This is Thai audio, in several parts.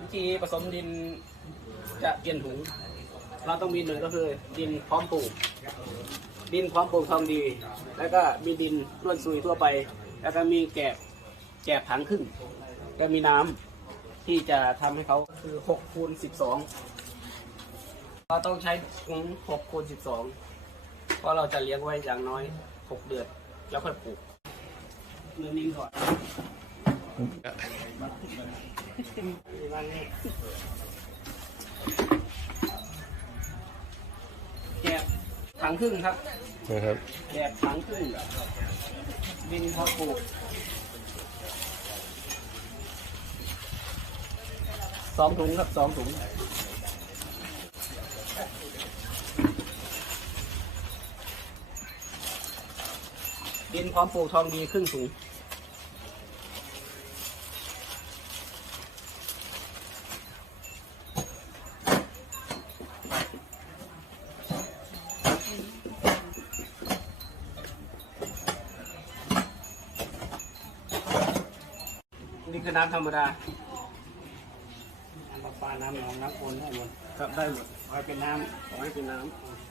วิธีผสมดินจะเปลี่ยนถุง เราต้องมีหนึ่งก็คือดินพร้อมปลูก ดินพร้อมปลูกทองดี แล้วก็มีดินร่วนซุยทั่วไป แล้วก็มีแกบแกบถังครึ่งก็มีน้ำที่จะทำให้เขาคือ6คูณ12เราต้องใช้ถุง6คูณ12เพราะเราจะเลี้ยงไว้อย่างน้อย6เดือนแล้วค่อยปลูกเนื้อนิ่งก่อน แกบถังครึ่งครับนะครับแกบถังครึ่งดินพอปลูกสองถุงครับสองถุงดินพร้อมปลูกทองดีครึ่งถุง นี่คือน้ำธรรมดา น้ำประปา น้ำหนอง น้ำฝนได้หมดครับได้หมดขอให้เป็นน้ำขอให้เป็นน้ำโอเค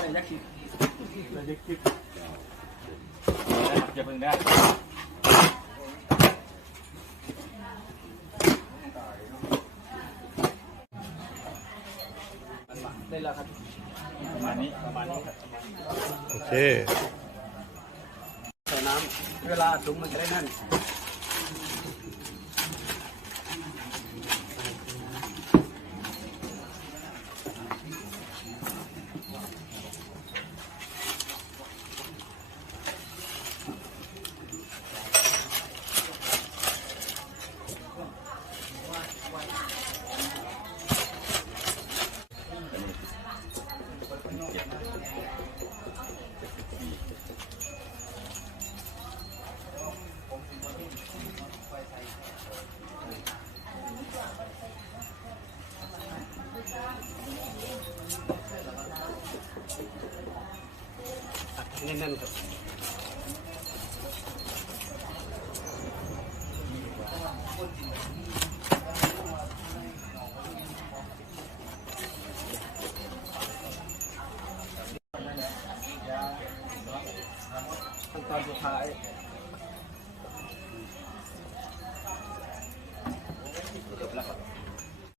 ได้ยักษ์คิดได้ยักษ์คิดจะเพิ่งได้ ได้แล้วครับประมาณนี้ประมาณนี้ครับโอเคใส่น้ำเวลาถุงมันจะได้แน่น en el.